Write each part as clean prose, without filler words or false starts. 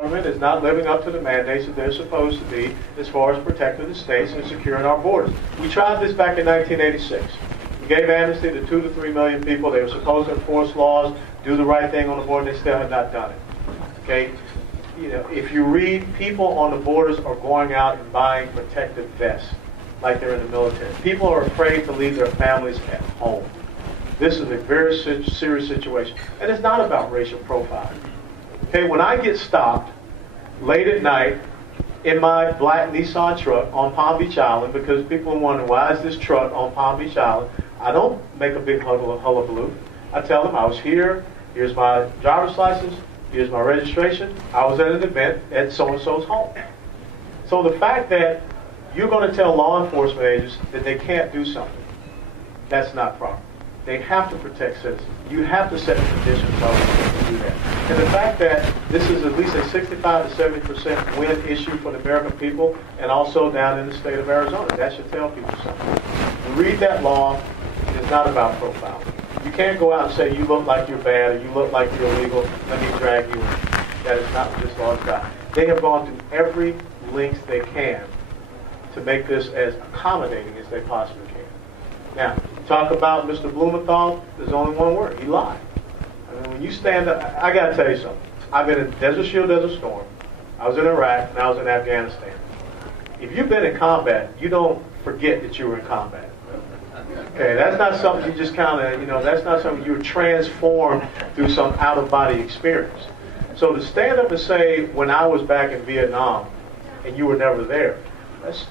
government is not living up to the mandates that they're supposed to be as far as protecting the states and securing our borders. We tried this back in 1986. We gave amnesty to 2 to 3 million people. They were supposed to enforce laws, do the right thing on the border. They still have not done it. Okay? You know, if you read, people on the borders are going out and buying protective vests like they're in the military. People are afraid to leave their families at home. This is a very serious situation. And it's not about racial profiling. Okay, when I get stopped late at night in my black Nissan truck on Palm Beach Island, because people are wondering, why is this truck on Palm Beach Island? I don't make a big hullabaloo. I tell them I was here, here's my driver's license, here's my registration, I was at an event at so-and-so's home. So the fact that you're going to tell law enforcement agents that they can't do something, that's not proper. They have to protect citizens. You have to set the conditions by which they can do that. And the fact that this is at least a 65 to 70% win issue for the American people, and also down in the state of Arizona, that should tell people something. You read that law, it's not about profiling. You can't go out and say you look like you're bad or you look like you're illegal, let me drag you in. That is not what this law is about. They have gone through every length they can to make this as accommodating as they possibly can. Now, talk about Mr. Blumenthal, there's only one word, he lied. I mean, when you stand up, I got to tell you something. I've been in Desert Shield, Desert Storm. I was in Iraq, and I was in Afghanistan. If you've been in combat, you don't forget that you were in combat. Okay, that's not something you just kind of, that's not something you were transformed through some out-of-body experience. So to stand up and say, when I was back in Vietnam, and you were never there,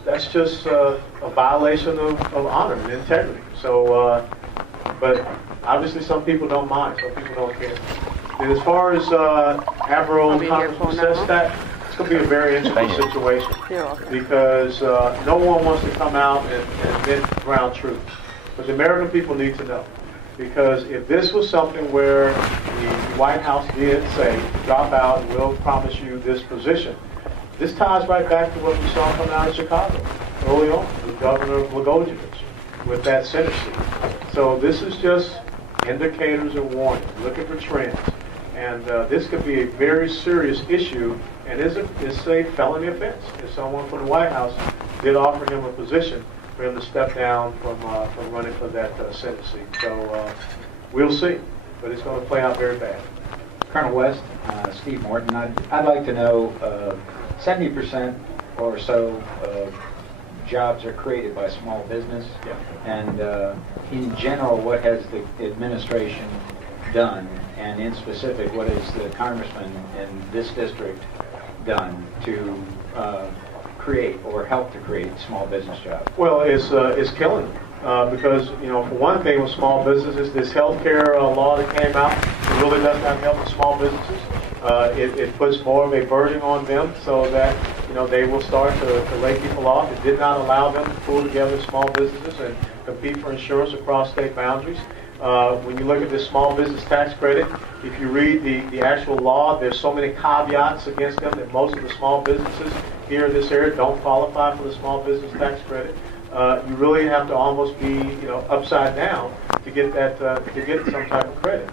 that's just a violation of honor and integrity. So, but obviously some people don't mind, some people don't care. And as far as Admiral Congressman Sestak, it's going to be a very interesting situation because no one wants to come out and admit ground truth. But the American people need to know. Because if this was something where the White House did say, drop out and we'll promise you this position, this ties right back to what we saw come out of Chicago early on with Governor Blagojevich with that Senate seat. So this is just indicators and warnings, looking for trends. And this could be a very serious issue and it's a felony offense. If someone from the White House did offer him a position for him to step down from running for that Senate seat. So we'll see, but it's going to play out very bad. Colonel West, Steve Morton, I'd like to know 70% or so of jobs are created by small business. Yeah. And in general, what has the administration done, and in specific, what has the congressman in this district done to create or help to create small business jobs? Well, it's killing them. Because, for one thing with small businesses, this health care law that came out, it really does not help the small businesses. It puts more of a burden on them so that, they will start to lay people off. It did not allow them to pull together small businesses and compete for insurance across state boundaries. When you look at this small business tax credit, if you read the actual law, there's so many caveats against them that most of the small businesses here in this area don't qualify for the small business tax credit. You really have to almost be, upside down to get that, to get some type of credit.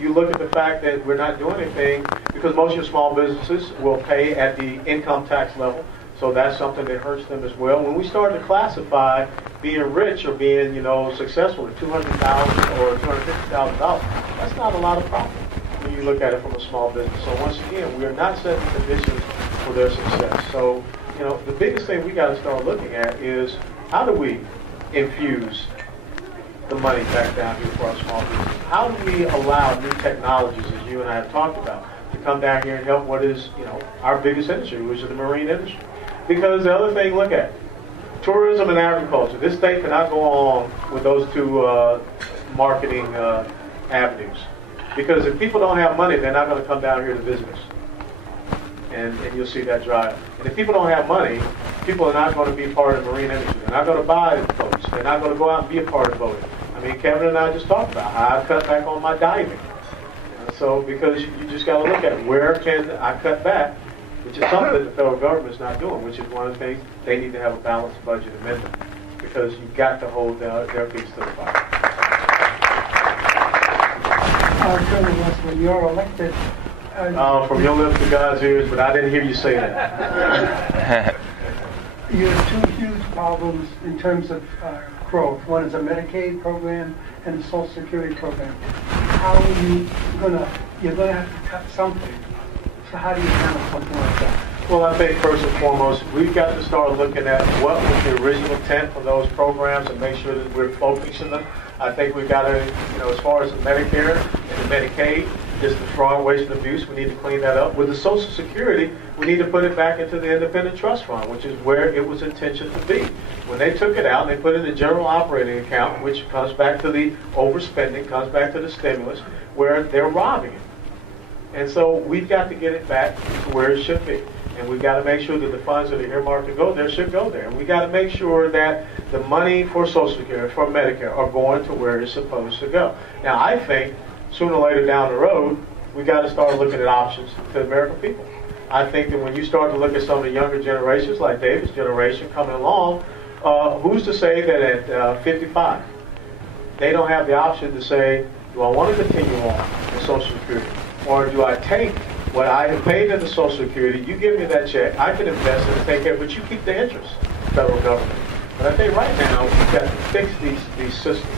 You look at the fact that we're not doing anything because most of your small businesses will pay at the income tax level, so that's something that hurts them as well. When we start to classify being rich or being, successful at $200,000 or $250,000, that's not a lot of profit when you look at it from a small business. So once again, we are not setting conditions for their success. So, the biggest thing we got to start looking at is how do we infuse the money back down here for our small business? How do we allow new technologies, as you and I have talked about, to come down here and help what is, our biggest industry, which is the marine industry? Because the other thing, look at tourism and agriculture. This state cannot go on with those two marketing avenues. Because if people don't have money, they're not going to come down here to visit us. And you'll see that dry up. And if people don't have money, people are not going to be part of the marine industry. They're not going to buy boats. They're not going to go out and be a part of boating. I mean, Kevin and I just talked about how I cut back on my diving. So because you just got to look at where can I cut back, which is something that the federal government is not doing, which is one of the things they need to have a balanced budget amendment because you've got to hold their feet to the fire. Colonel Wesley, you're elected From your lips to God's ears, but I didn't hear you say that. You have two huge problems in terms of growth. One is a Medicaid program and a Social Security program. How are you you're gonna have to cut something. So how do you handle something like that? Well, I think first and foremost, we've got to start looking at what was the original intent for those programs and make sure that we're focusing them. I think we've got to, as far as the Medicare and the Medicaid, just the fraud, waste, and abuse, we need to clean that up. With the Social Security, we need to put it back into the independent trust fund, which is where it was intended to be. When they took it out, they put it in the general operating account, which comes back to the overspending, comes back to the stimulus, where they're robbing it. And so we've got to get it back to where it should be. And we've got to make sure that the funds that are earmarked to go there should go there. And we've got to make sure that the money for Social Security, for Medicare, are going to where it's supposed to go. Now, I think sooner or later down the road, we've got to start looking at options to the American people. I think that when you start to look at some of the younger generations, like David's generation coming along, who's to say that at 55, they don't have the option to say, do I want to continue on with Social Security? Or do I take what I have paid into Social Security, you give me that check, I can invest it and take care of it, but you keep the interest, federal government. But I think right now, we've got to fix these systems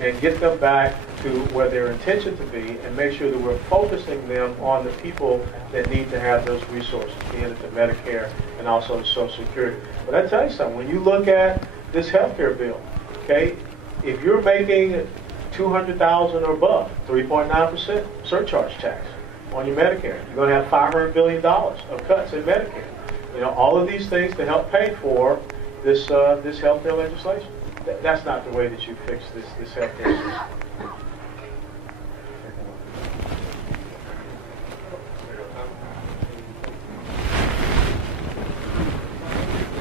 and get them back to where their intention to be and make sure that we're focusing them on the people that need to have those resources, being it the Medicare and also the Social Security. But I tell you something, when you look at this health care bill, okay, if you're making $200,000 or above, 3.9% surcharge tax on your Medicare, you're going to have $500 billion of cuts in Medicare. All of these things to help pay for this health care legislation. That's not the way that you fix this health care system.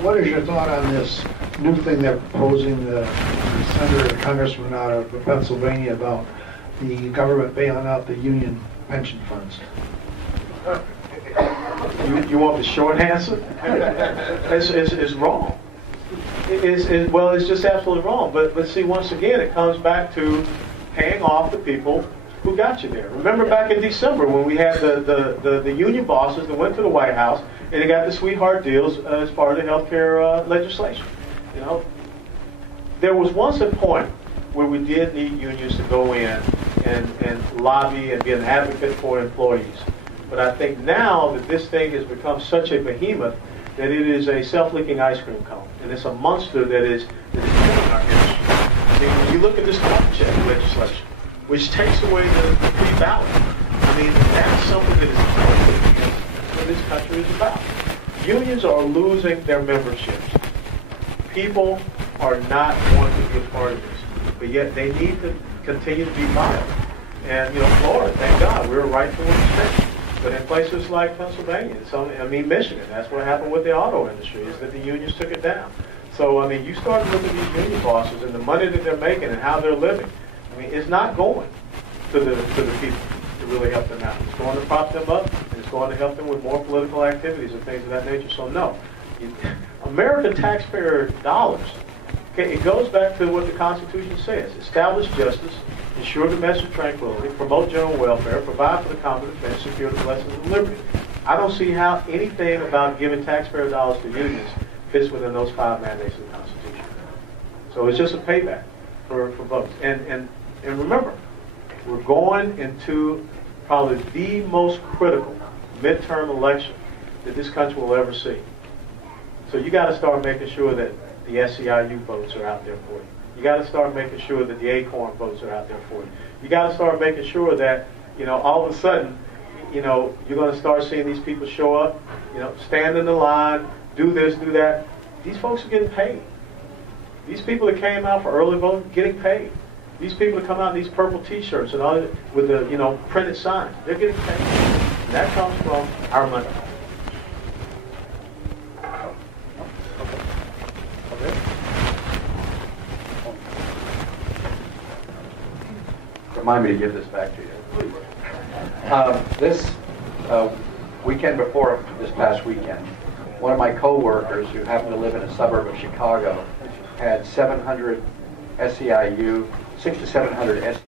What is your thought on this new thing they're proposing, the senator and congressman out of Pennsylvania, about the government bailing out the union pension funds? You want the short answer? It's wrong. It's just absolutely wrong. But see, once again, it comes back to paying off the people who got you there. Remember back in December when we had the union bosses that went to the White House and they got the sweetheart deals as part of the health care legislation. There was once a point where we did need unions to go in and lobby and be an advocate for employees. But I think now that this thing has become such a behemoth that it is a self-leaking ice cream cone. And it's a monster that is killing our industry. I mean, when you look at this health check legislation, which takes away the free ballot, I mean, that's something that is totally against what this country is about. Unions are losing their memberships. People are not wanting to be a part of this, but yet they need to continue to be viable. And Florida, thank God, we're a right to work state. But in places like Pennsylvania, Michigan, that's what happened with the auto industry, is that the unions took it down. So, you start to look at these union bosses and the money that they're making and how they're living. It's not going to the people to really help them out. It's going to prop them up, and it's going to help them with more political activities and things of that nature. So, no. American taxpayer dollars, okay, it goes back to what the Constitution says. Establish justice, ensure domestic tranquility, promote general welfare, provide for the common defense, secure the blessings of liberty. I don't see how anything about giving taxpayer dollars to unions fits within those 5 mandates of the Constitution. So it's just a payback for votes. And remember, we're going into probably the most critical midterm election that this country will ever see. So you got to start making sure that the SEIU votes are out there for you. You got to start making sure that the ACORN votes are out there for you. You got to start making sure that, all of a sudden, you're going to start seeing these people show up, stand in the line, do this, do that. These folks are getting paid. These people that came out for early voting, getting paid. These people that come out in these purple T-shirts and all with the, printed signs, they're getting paid. And that comes from our money. Remind me to give this back to you. This weekend before this past weekend, one of my co-workers who happened to live in a suburb of Chicago had 700 SEIU, 600 to 700